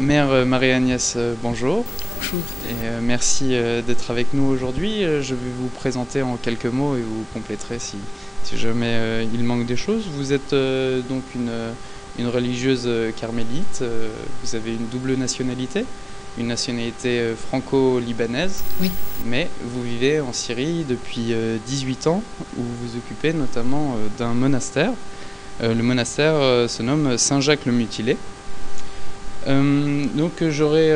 Mère Marie-Agnès, bonjour. Bonjour. Et merci d'être avec nous aujourd'hui. Je vais vous présenter en quelques mots et vous compléterez si jamais il manque des choses. Vous êtes donc une religieuse carmélite. Vous avez une double nationalité, une nationalité franco-libanaise. Oui. Mais vous vivez en Syrie depuis 18 ans, où vous vous occupez notamment d'un monastère. Le monastère se nomme Saint-Jacques-le-Mutilé. Donc j'aurais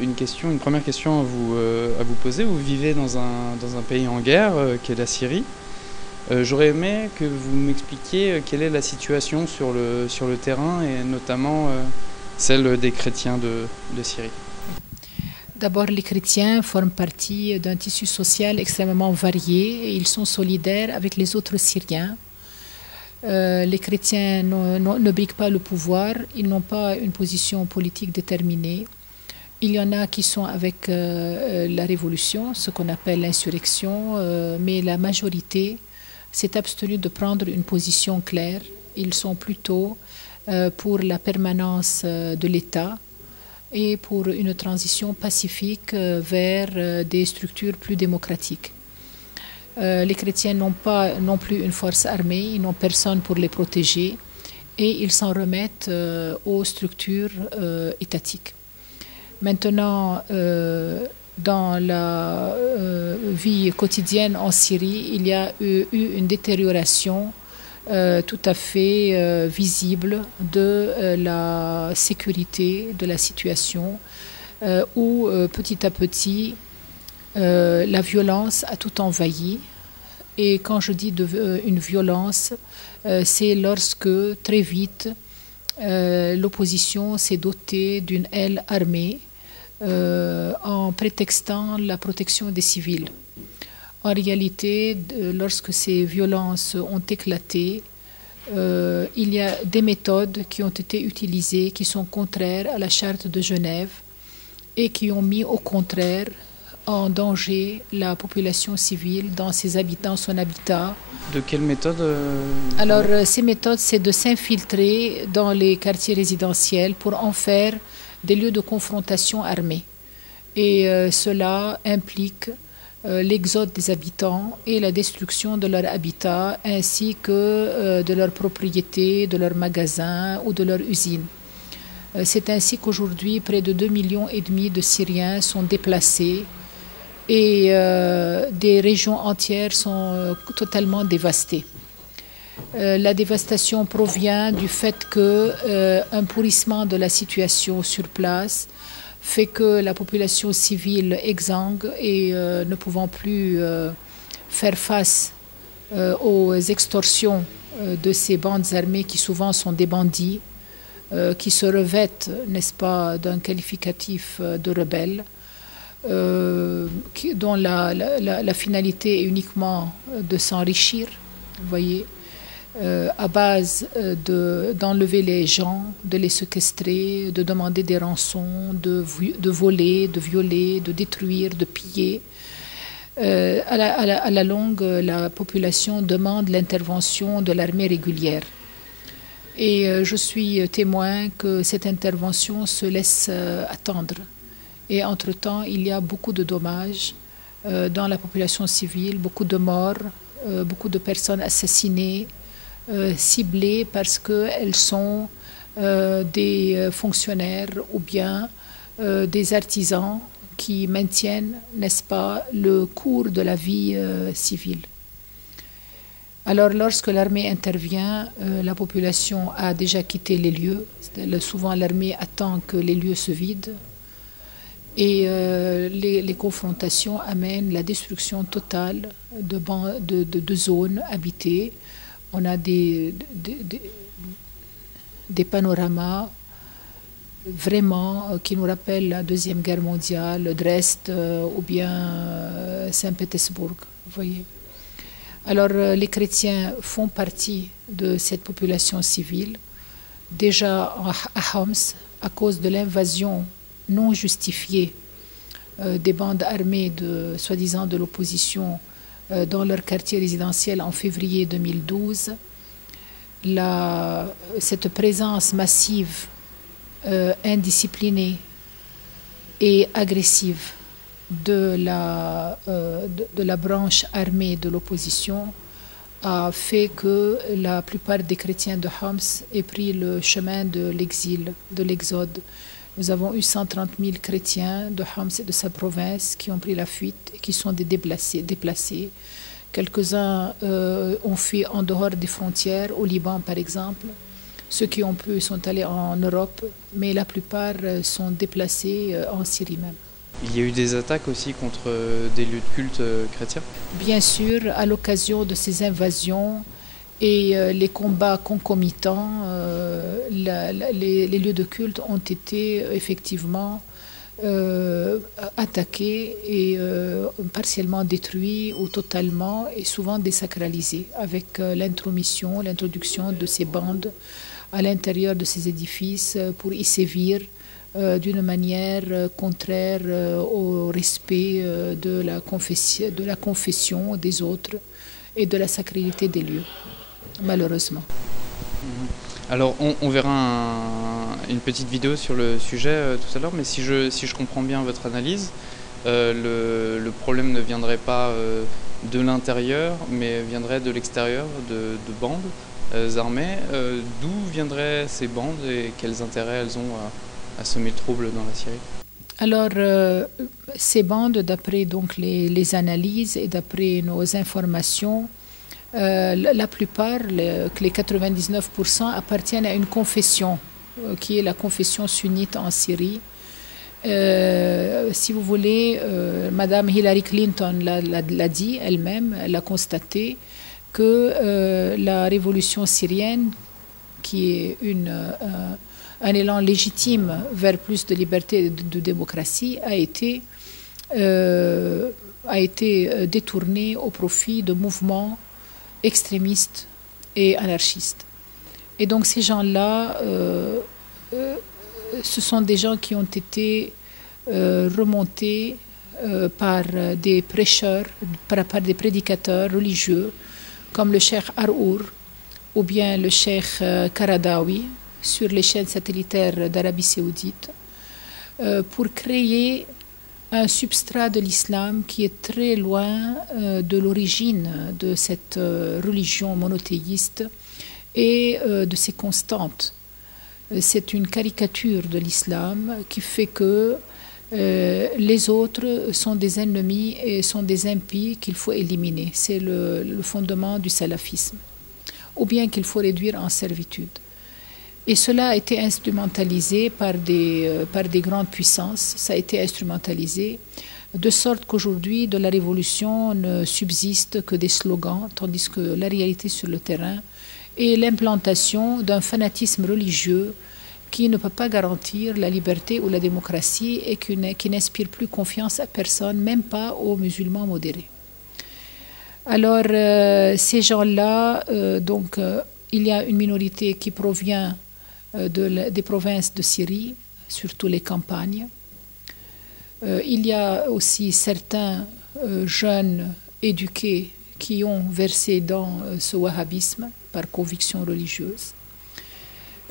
une première question à vous poser. Vous vivez dans un pays en guerre qui est la Syrie. J'aurais aimé que vous m'expliquiez quelle est la situation sur le terrain et notamment celle des chrétiens de Syrie. D'abord, les chrétiens forment partie d'un tissu social extrêmement varié et ils sont solidaires avec les autres Syriens. Les chrétiens ne briguent pas le pouvoir, ils n'ont pas une position politique déterminée. Il y en a qui sont avec la révolution, ce qu'on appelle l'insurrection, mais la majorité s'est abstenue de prendre une position claire. Ils sont plutôt pour la permanence de l'État et pour une transition pacifique vers des structures plus démocratiques. Les chrétiens n'ont pas non plus une force armée, ils n'ont personne pour les protéger et ils s'en remettent aux structures étatiques. Maintenant, dans la vie quotidienne en Syrie, il y a eu une détérioration tout à fait visible de la sécurité de la situation où petit à petit la violence a tout envahi. Et quand je dis une violence, c'est lorsque très vite l'opposition s'est dotée d'une aile armée en prétextant la protection des civils. En réalité, lorsque ces violences ont éclaté, il y a des méthodes qui ont été utilisées qui sont contraires à la charte de Genève et qui ont mis au contraire en danger la population civile dans son habitat. De quelle méthode Alors, ces méthodes, c'est de s'infiltrer dans les quartiers résidentiels pour en faire des lieux de confrontation armée. Et cela implique l'exode des habitants et la destruction de leur habitat, ainsi que de leurs propriétés, de leurs magasins ou de leurs usines. C'est ainsi qu'aujourd'hui, près de 2,5 millions de Syriens sont déplacés et des régions entières sont totalement dévastées. La dévastation provient du fait qu'un pourrissement de la situation sur place fait que la population civile exsangue et ne pouvant plus faire face aux extorsions de ces bandes armées qui souvent sont des bandits, qui se revêtent, n'est-ce pas, d'un qualificatif de rebelles, dont la finalité est uniquement de s'enrichir, vous voyez, à base d'enlever les gens, de les séquestrer, de demander des rançons, de voler, de violer, de détruire, de piller. À la longue, la population demande l'intervention de l'armée régulière. Et je suis témoin que cette intervention se laisse attendre. Et entre-temps, il y a beaucoup de dommages dans la population civile, beaucoup de morts, beaucoup de personnes assassinées, ciblées parce qu'elles sont des fonctionnaires ou bien des artisans qui maintiennent, n'est-ce pas, le cours de la vie civile. Alors, lorsque l'armée intervient, la population a déjà quitté les lieux. Souvent, l'armée attend que les lieux se vident. Et les confrontations amènent la destruction totale de zones habitées. On a des panoramas vraiment qui nous rappellent la Deuxième Guerre mondiale, Dresde ou bien Saint-Pétersbourg, vous voyez. Alors, les chrétiens font partie de cette population civile. Déjà à Homs, à cause de l'invasion non justifiée des bandes armées soi-disant de l'opposition dans leur quartier résidentiel en février 2012, cette présence massive indisciplinée et agressive de la branche armée de l'opposition a fait que la plupart des chrétiens de Homs aient pris le chemin de l'exil, de l'exode. Nous avons eu 130 000 chrétiens de Homs et de sa province qui ont pris la fuite et qui sont des déplacés. Quelques-uns ont fui en dehors des frontières, au Liban par exemple. Ceux qui ont pu sont allés en Europe, mais la plupart sont déplacés en Syrie même. Il y a eu des attaques aussi contre des lieux de culte chrétiens? Bien sûr, à l'occasion de ces invasions et les combats concomitants, les lieux de culte ont été effectivement attaqués et partiellement détruits ou totalement et souvent désacralisés avec l'introduction de ces bandes à l'intérieur de ces édifices pour y sévir d'une manière contraire au respect de la confession des autres et de la sacralité des lieux, malheureusement. Alors on verra une petite vidéo sur le sujet tout à l'heure, mais si je comprends bien votre analyse, le problème ne viendrait pas de l'intérieur, mais viendrait de l'extérieur, de bandes armées. D'où viendraient ces bandes et quels intérêts elles ont à semer le trouble dans la Syrie? Alors, ces bandes, d'après donc les analyses et d'après nos informations, la plupart, les 99%, appartiennent à une confession, qui est la confession sunnite en Syrie. Si vous voulez, Madame Hillary Clinton l'a dit elle-même, elle a constaté que la révolution syrienne, qui est un élan légitime vers plus de liberté et de démocratie, a été détournée au profit de mouvements extrémistes et anarchistes. Et donc ces gens-là, ce sont des gens qui ont été remontés par des prêcheurs, par des prédicateurs religieux, comme le cheikh Harour ou bien le cheikh Karadawi, sur les chaînes satellitaires d'Arabie Saoudite, pour créer un substrat de l'islam qui est très loin de l'origine de cette religion monothéiste et de ses constantes. C'est une caricature de l'islam qui fait que les autres sont des ennemis et sont des impies qu'il faut éliminer. C'est le fondement du salafisme, ou bien qu'il faut réduire en servitude. Et cela a été instrumentalisé par des grandes puissances. Ça a été instrumentalisé de sorte qu'aujourd'hui, de la révolution ne subsiste que des slogans, tandis que la réalité sur le terrain est l'implantation d'un fanatisme religieux qui ne peut pas garantir la liberté ou la démocratie et qui n'inspire plus confiance à personne, même pas aux musulmans modérés. Alors, ces gens-là, il y a une minorité qui provient des provinces de Syrie, surtout les campagnes. Il y a aussi certains jeunes éduqués qui ont versé dans ce wahhabisme par conviction religieuse.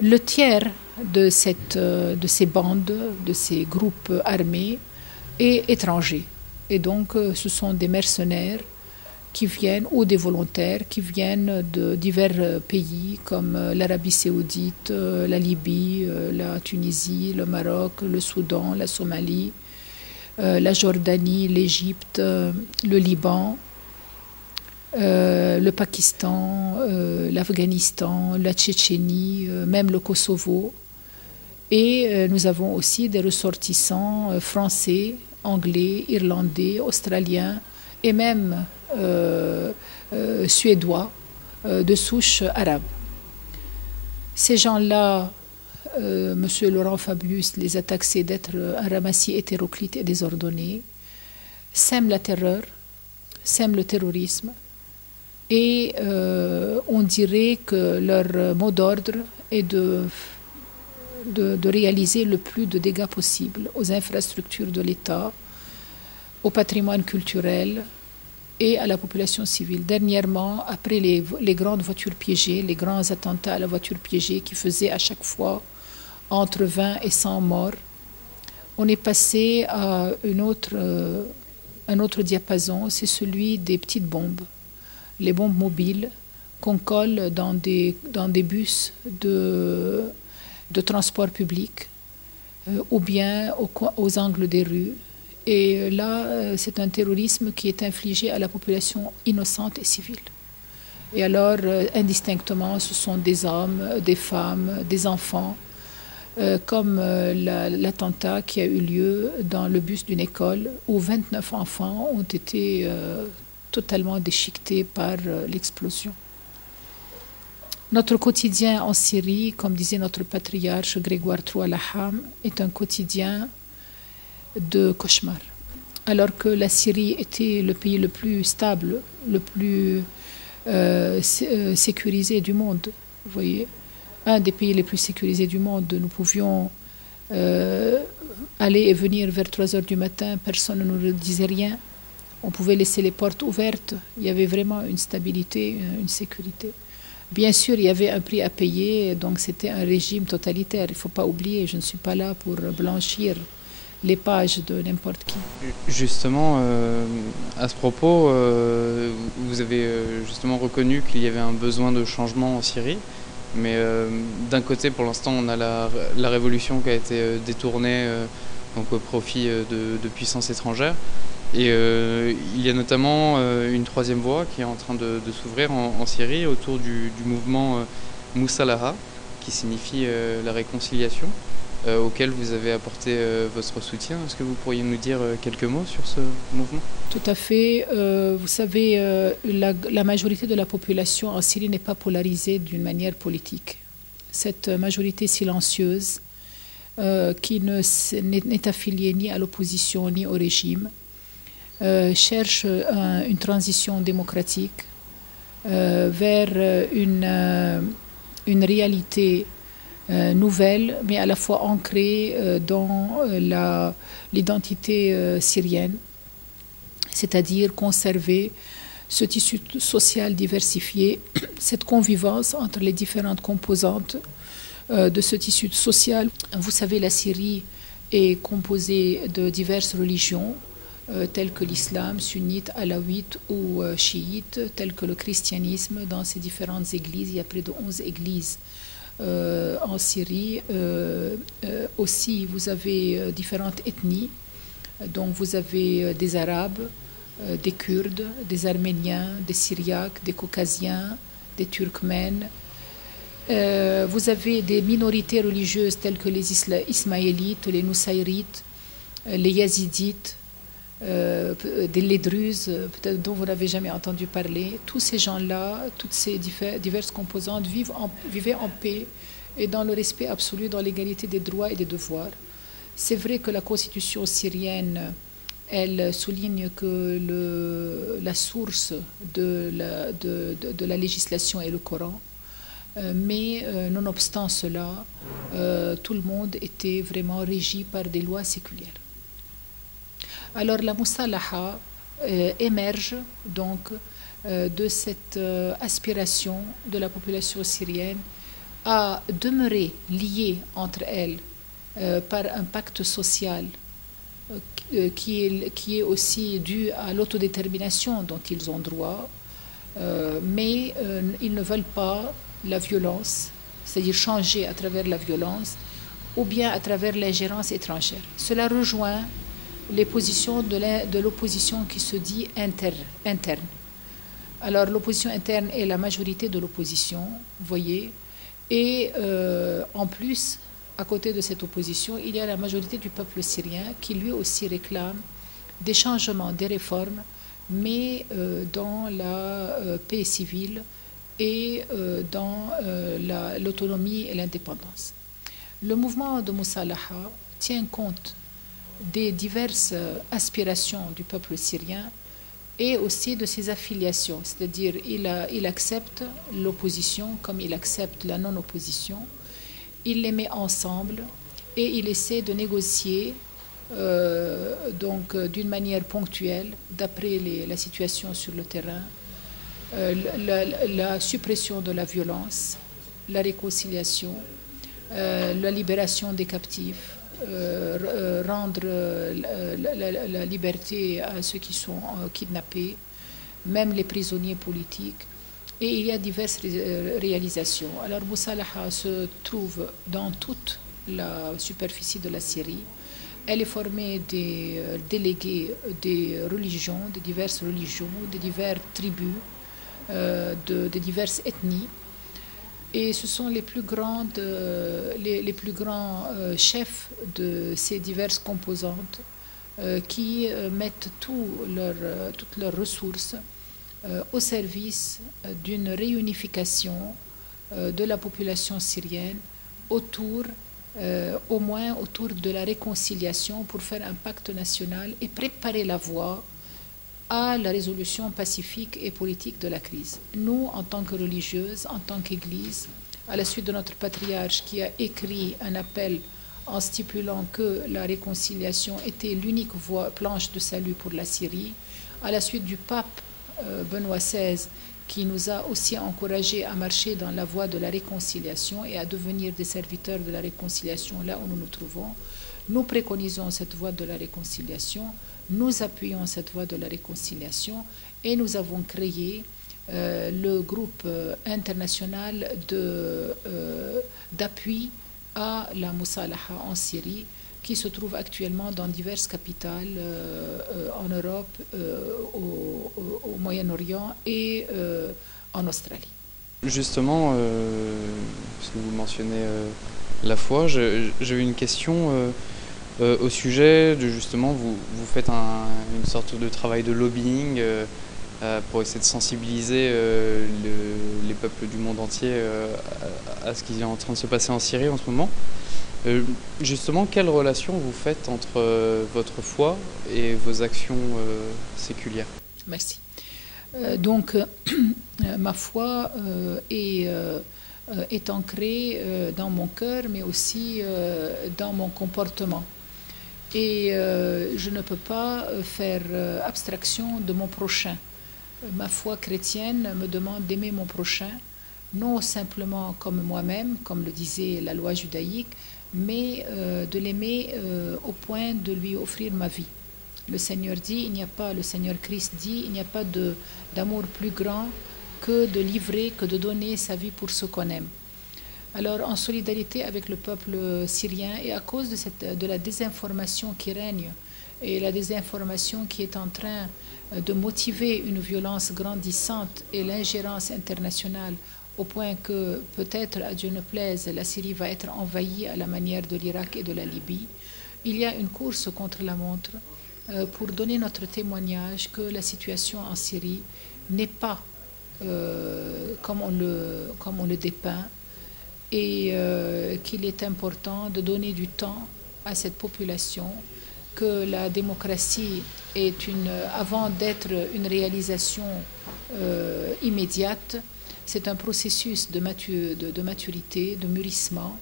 Le tiers de ces bandes, de ces groupes armés, est étranger. Et donc, ce sont des mercenaires qui viennent, ou des volontaires qui viennent de divers pays comme l'Arabie Saoudite, la Libye, la Tunisie, le Maroc, le Soudan, la Somalie, la Jordanie, l'Égypte, le Liban, le Pakistan, l'Afghanistan, la Tchétchénie, même le Kosovo. Et nous avons aussi des ressortissants français, anglais, irlandais, australiens et même suédois de souche arabe. Ces gens-là, M. Laurent Fabius les a taxés d'être un ramassis hétéroclite et désordonné, sèment la terreur, sèment le terrorisme, et on dirait que leur mot d'ordre est de réaliser le plus de dégâts possible aux infrastructures de l'État, au patrimoine culturel et à la population civile. Dernièrement, après les grandes voitures piégées, les grands attentats à la voiture piégée qui faisaient à chaque fois entre 20 et 100 morts. On est passé à un autre diapason, c'est celui des petites bombes, les bombes mobiles qu'on colle dans des bus de transport public ou bien aux angles des rues. Et là, c'est un terrorisme qui est infligé à la population innocente et civile. Et alors, indistinctement, ce sont des hommes, des femmes, des enfants, comme l'attentat qui a eu lieu dans le bus d'une école où 29 enfants ont été totalement déchiquetés par l'explosion. Notre quotidien en Syrie, comme disait notre patriarche Grégoire III Laham, est un quotidien de cauchemar. Alors que la Syrie était le pays le plus stable, le plus sécurisé du monde, vous voyez, un des pays les plus sécurisés du monde. Nous pouvions aller et venir vers 3 heures du matin, personne ne nous disait rien. On pouvait laisser les portes ouvertes. Il y avait vraiment une stabilité, une sécurité. Bien sûr, il y avait un prix à payer, donc c'était un régime totalitaire. Il ne faut pas oublier, je ne suis pas là pour blanchir les pages de n'importe qui. Justement, à ce propos, vous avez justement reconnu qu'il y avait un besoin de changement en Syrie. Mais d'un côté, pour l'instant, on a la révolution qui a été détournée donc au profit de puissances étrangères. Et il y a notamment une troisième voie qui est en train de s'ouvrir en Syrie autour du mouvement Moussalaha, qui signifie la réconciliation, auquel vous avez apporté votre soutien. Est-ce que vous pourriez nous dire quelques mots sur ce mouvement ? Tout à fait. Vous savez, la majorité de la population en Syrie n'est pas polarisée d'une manière politique. Cette majorité silencieuse qui n'est affiliée ni à l'opposition ni au régime cherche une transition démocratique vers une réalité nouvelle, mais à la fois ancrée dans l'identité syrienne, c'est-à-dire conserver ce tissu social diversifié, cette convivence entre les différentes composantes de ce tissu social. Vous savez, la Syrie est composée de diverses religions, telles que l'islam, sunnite, alawite ou chiite, telles que le christianisme. Dans ces différentes églises, il y a près de 11 églises en Syrie. Aussi, vous avez différentes ethnies. Donc, vous avez des Arabes, des Kurdes, des Arméniens, des Syriaques, des Caucasiens, des Turkmènes. Vous avez des minorités religieuses telles que les Ismaélites, les Nusayrites, les Yazidites, les Druzes, peut-être dont vous n'avez jamais entendu parler. Tous ces gens-là, toutes ces diverses composantes vivaient en paix et dans le respect absolu, dans l'égalité des droits et des devoirs. C'est vrai que la constitution syrienne, elle souligne que la source de la législation est le Coran. Mais nonobstant cela, tout le monde était vraiment régi par des lois séculières. Alors la Moussalaha émerge donc de cette aspiration de la population syrienne à demeurer liée entre elles par un pacte social qui est aussi dû à l'autodétermination dont ils ont droit, mais ils ne veulent pas la violence, c'est-à-dire changer à travers la violence ou bien à travers l'ingérence étrangère. Cela rejoint les positions de l'opposition qui se dit interne. Alors l'opposition interne est la majorité de l'opposition, vous voyez, et en plus, à côté de cette opposition, il y a la majorité du peuple syrien qui lui aussi réclame des changements, des réformes, mais dans la paix civile et dans l'autonomie et l'indépendance. Le mouvement de Moussalaha tient compte des diverses aspirations du peuple syrien et aussi de ses affiliations, c'est-à-dire il accepte l'opposition comme il accepte la non-opposition, il les met ensemble et il essaie de négocier donc d'une manière ponctuelle, d'après la situation sur le terrain, la suppression de la violence, la réconciliation, la libération des captifs, rendre la liberté à ceux qui sont kidnappés, même les prisonniers politiques. Et il y a diverses réalisations. Alors Moussalaha se trouve dans toute la superficie de la Syrie. Elle est formée des délégués des religions, de diverses religions, de diverses tribus, de diverses ethnies. Et ce sont les plus grands chefs de ces diverses composantes qui mettent toutes leurs ressources au service d'une réunification de la population syrienne au moins autour de la réconciliation pour faire un pacte national et préparer la voie à la résolution pacifique et politique de la crise. Nous, en tant que religieuses, en tant qu'Église, à la suite de notre patriarche qui a écrit un appel en stipulant que la réconciliation était l'unique planche de salut pour la Syrie, à la suite du pape Benoît XVI qui nous a aussi encouragés à marcher dans la voie de la réconciliation et à devenir des serviteurs de la réconciliation là où nous nous trouvons. Nous préconisons cette voie de la réconciliation, nous appuyons cette voie de la réconciliation et nous avons créé le groupe international d'appui à la Moussalaha en Syrie qui se trouve actuellement dans diverses capitales en Europe, au Moyen-Orient et en Australie. Justement, parce que vous mentionnez la foi, j'ai eu une question au sujet de justement, vous faites une sorte de travail de lobbying pour essayer de sensibiliser les peuples du monde entier à ce qui est en train de se passer en Syrie en ce moment. Justement, quelle relation vous faites entre votre foi et vos actions séculières? Merci. Donc, ma foi est ancrée dans mon cœur, mais aussi dans mon comportement. Et je ne peux pas faire abstraction de mon prochain. Ma foi chrétienne me demande d'aimer mon prochain, non simplement comme moi-même, comme le disait la loi judaïque, mais de l'aimer au point de lui offrir ma vie. Le Seigneur dit, le Seigneur Christ dit, il n'y a pas d'amour plus grand que de livrer, que de donner sa vie pour ce qu'on aime. Alors, en solidarité avec le peuple syrien et à cause de la désinformation qui règne et la désinformation qui est en train de motiver une violence grandissante et l'ingérence internationale au point que peut-être, à Dieu ne plaise, la Syrie va être envahie à la manière de l'Irak et de la Libye, il y a une course contre la montre pour donner notre témoignage que la situation en Syrie n'est pas comme on le dépeint et qu'il est important de donner du temps à cette population, que la démocratie est avant d'être une réalisation immédiate, c'est un processus de maturité, de mûrissement,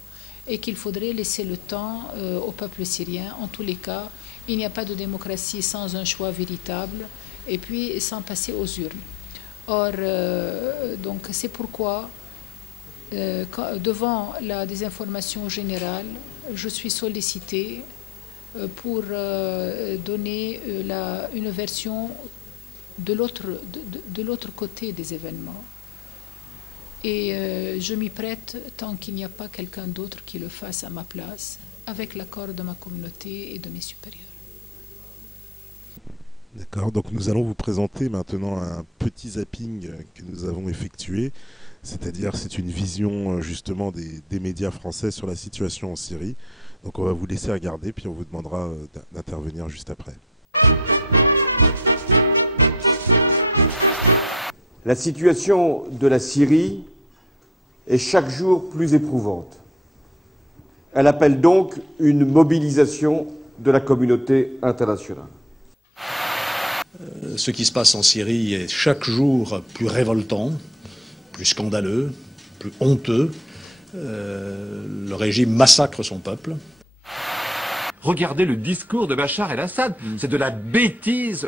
et qu'il faudrait laisser le temps au peuple syrien. En tous les cas, il n'y a pas de démocratie sans un choix véritable, et puis sans passer aux urnes. Or, donc c'est pourquoi, devant la désinformation générale, je suis sollicitée pour donner une version de l'autre côté des événements. Et je m'y prête tant qu'il n'y a pas quelqu'un d'autre qui le fasse à ma place, avec l'accord de ma communauté et de mes supérieurs. D'accord, donc nous allons vous présenter maintenant un petit zapping que nous avons effectué, c'est-à-dire c'est une vision justement des médias français sur la situation en Syrie. Donc on va vous laisser regarder, puis on vous demandera d'intervenir juste après. La situation de la Syrie est chaque jour plus éprouvante. Elle appelle donc une mobilisation de la communauté internationale. Ce qui se passe en Syrie est chaque jour plus révoltant, plus scandaleux, plus honteux. Le régime massacre son peuple. Regardez le discours de Bachar el-Assad. C'est de la bêtise,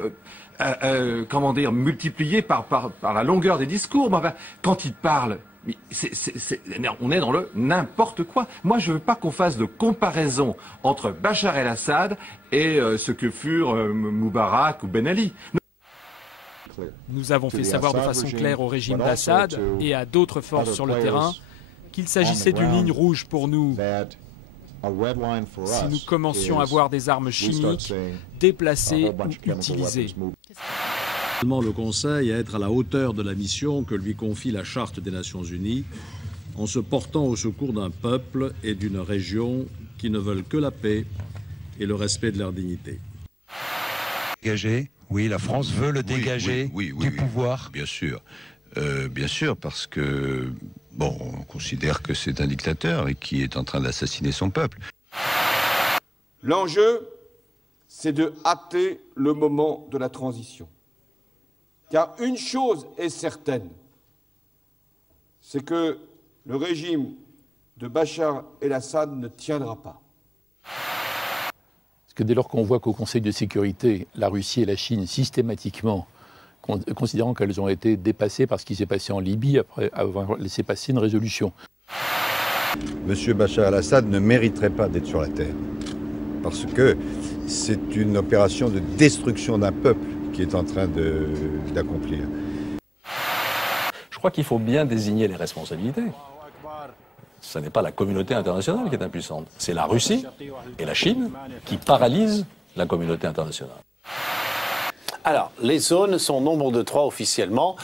multipliée par la longueur des discours. Mais enfin, quand il parle, Mais on est dans le n'importe quoi. Moi, je veux pas qu'on fasse de comparaison entre Bachar el-Assad et ce que furent Moubarak ou Ben Ali. Nous avons fait savoir de façon claire au régime d'Assad et à d'autres forces sur le terrain qu'il s'agissait d'une ligne rouge pour nous. Si nous commencions à voir des armes chimiques déplacées ou utilisées. Le Conseil à être à la hauteur de la mission que lui confie la Charte des Nations Unies en se portant au secours d'un peuple et d'une région qui ne veulent que la paix et le respect de leur dignité. Dégager, oui, la France veut le dégager du pouvoir. Bien sûr, parce que, bon, on considère que c'est un dictateur et qui est en train d'assassiner son peuple. L'enjeu, c'est de hâter le moment de la transition. Car une chose est certaine, c'est que le régime de Bachar el-Assad ne tiendra pas. Parce que dès lors qu'on voit qu'au Conseil de sécurité, la Russie et la Chine, systématiquement, considérant qu'elles ont été dépassées par ce qui s'est passé en Libye, après avoir laissé passer une résolution. Monsieur Bachar el-Assad ne mériterait pas d'être sur la terre. Parce que c'est une opération de destruction d'un peuple qui est en train d'accomplir. Je crois qu'il faut bien désigner les responsabilités. Ce n'est pas la communauté internationale qui est impuissante, c'est la Russie et la Chine qui paralysent la communauté internationale. Alors, les zones sont au nombre de 3 officiellement.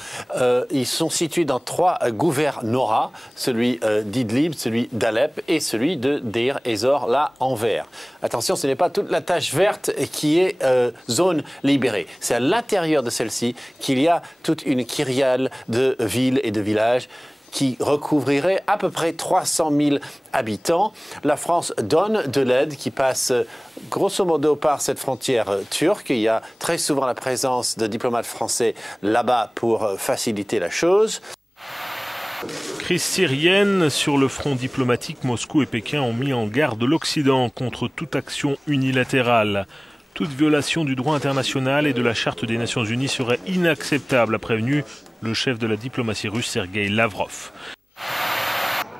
Ils sont situés dans 3 gouvernorats, celui d'Idlib, celui d'Alep et celui de Deir ez-Zor, là en vert. Attention, ce n'est pas toute la tache verte qui est zone libérée. C'est à l'intérieur de celle-ci qu'il y a toute une kyrielle de villes et de villages qui recouvrirait à peu près 300 000 habitants. La France donne de l'aide qui passe grosso modo par cette frontière turque. Il y a très souvent la présence de diplomates français là-bas pour faciliter la chose. Crise syrienne, sur le front diplomatique, Moscou et Pékin ont mis en garde l'Occident contre toute action unilatérale. Toute violation du droit international et de la Charte des Nations Unies serait inacceptable, a prévenu le chef de la diplomatie russe, Sergueï Lavrov.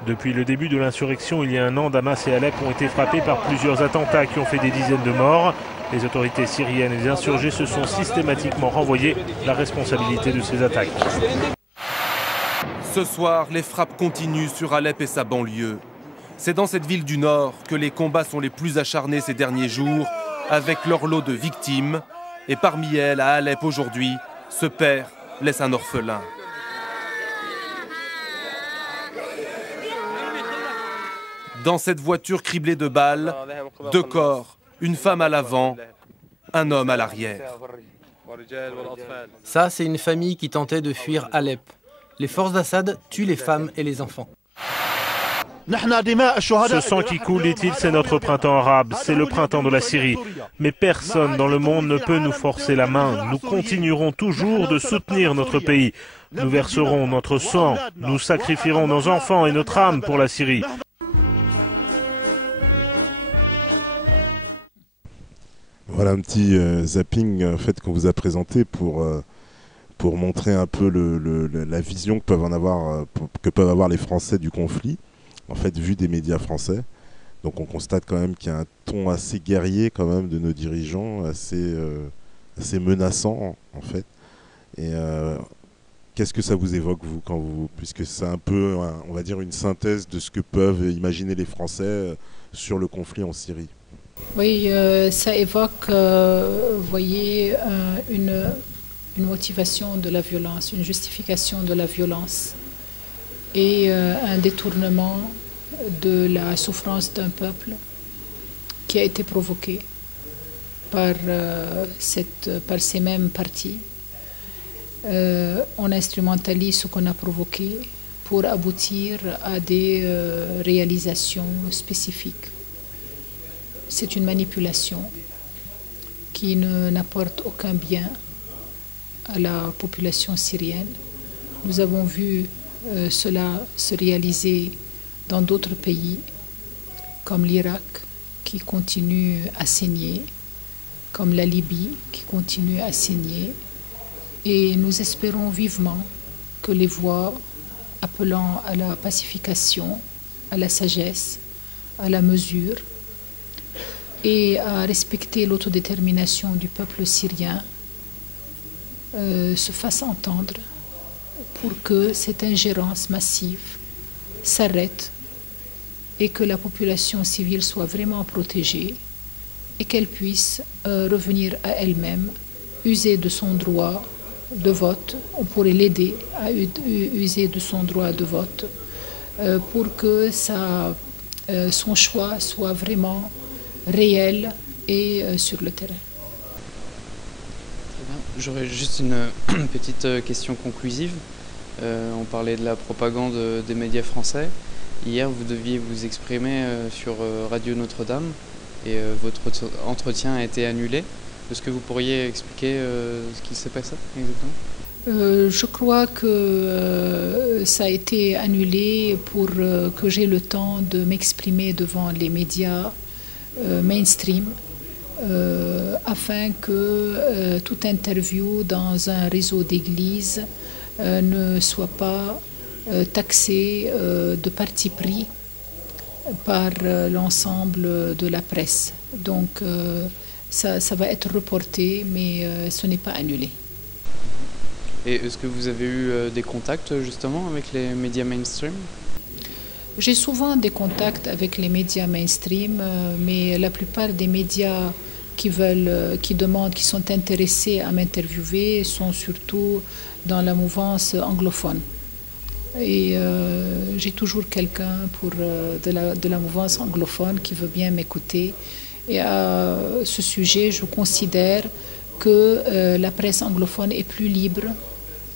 Depuis le début de l'insurrection, il y a un an, Damas et Alep ont été frappés par plusieurs attentats qui ont fait des dizaines de morts. Les autorités syriennes et les insurgés se sont systématiquement renvoyé la responsabilité de ces attaques. Ce soir, les frappes continuent sur Alep et sa banlieue. C'est dans cette ville du Nord que les combats sont les plus acharnés ces derniers jours, avec leur lot de victimes. Et parmi elles, à Alep aujourd'hui, ce père laisse un orphelin. Dans cette voiture criblée de balles, 2 corps, une femme à l'avant, un homme à l'arrière. Ça, c'est une famille qui tentait de fuir Alep. Les forces d'Assad tuent les femmes et les enfants. Ce sang qui coule, dit-il, c'est notre printemps arabe, c'est le printemps de la Syrie. Mais personne dans le monde ne peut nous forcer la main. Nous continuerons toujours de soutenir notre pays. Nous verserons notre sang, nous sacrifierons nos enfants et notre âme pour la Syrie. Voilà un petit zapping en fait, qu'on vous a présenté pour montrer un peu la vision que peuvent avoir les Français du conflit. En fait, vu des médias français. Donc on constate quand même qu'il y a un ton assez guerrier quand même de nos dirigeants, assez menaçant en fait. Et qu'est-ce que ça vous évoque vous, puisque c'est un peu, on va dire, une synthèse de ce que peuvent imaginer les Français sur le conflit en Syrie? Oui, ça évoque, vous voyez, une motivation de la violence, une justification de la violence. Et un détournement de la souffrance d'un peuple qui a été provoqué par ces mêmes partis. On instrumentalise ce qu'on a provoqué pour aboutir à des réalisations spécifiques. C'est une manipulation qui n'apporte aucun bien à la population syrienne. Nous avons vu cela se réaliser dans d'autres pays, comme l'Irak, qui continue à saigner, comme la Libye, qui continue à saigner. Et nous espérons vivement que les voix appelant à la pacification, à la sagesse, à la mesure et à respecter l'autodétermination du peuple syrien se fasse entendre pour que cette ingérence massive s'arrête et que la population civile soit vraiment protégée et qu'elle puisse revenir à elle-même, user de son droit de vote. On pourrait l'aider à user de son droit de vote pour que son choix soit vraiment réel et sur le terrain. J'aurais juste une petite question conclusive. On parlait de la propagande des médias français. Hier, vous deviez vous exprimer sur Radio Notre-Dame et votre entretien a été annulé. Est-ce que vous pourriez expliquer ce qui s'est passé exactement? Je crois que ça a été annulé pour que j'ai le temps de m'exprimer devant les médias mainstream afin que toute interview dans un réseau d'églises ne soit pas taxée de parti pris par l'ensemble de la presse. Donc ça va être reporté, mais ce n'est pas annulé. Et est-ce que vous avez eu des contacts justement avec les médias mainstream? J'ai souvent des contacts avec les médias mainstream, mais la plupart des médias qui demandent, qui sont intéressés à m'interviewer sont surtout dans la mouvance anglophone. Et j'ai toujours quelqu'un de la mouvance anglophone qui veut bien m'écouter. Et à ce sujet, je considère que la presse anglophone est plus libre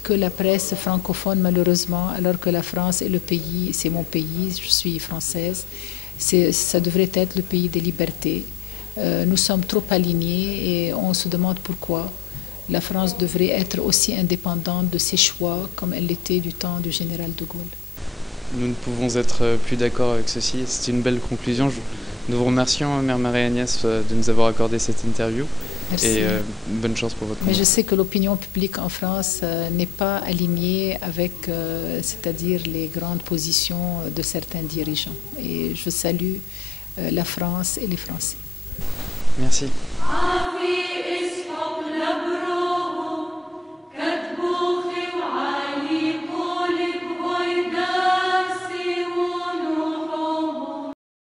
que la presse francophone, malheureusement, alors que la France est le pays, c'est mon pays, je suis française, ça devrait être le pays des libertés. Nous sommes trop alignés et on se demande pourquoi la France devrait être aussi indépendante de ses choix comme elle l'était du temps du général de Gaulle. Nous ne pouvons être plus d'accord avec ceci. C'est une belle conclusion. Nous vous remercions, Mère Marie-Agnès, de nous avoir accordé cette interview. Merci. Et bonne chance pour votre combat. Mais je sais que l'opinion publique en France n'est pas alignée avec, c'est-à-dire les grandes positions de certains dirigeants. Et je salue la France et les Français. Merci.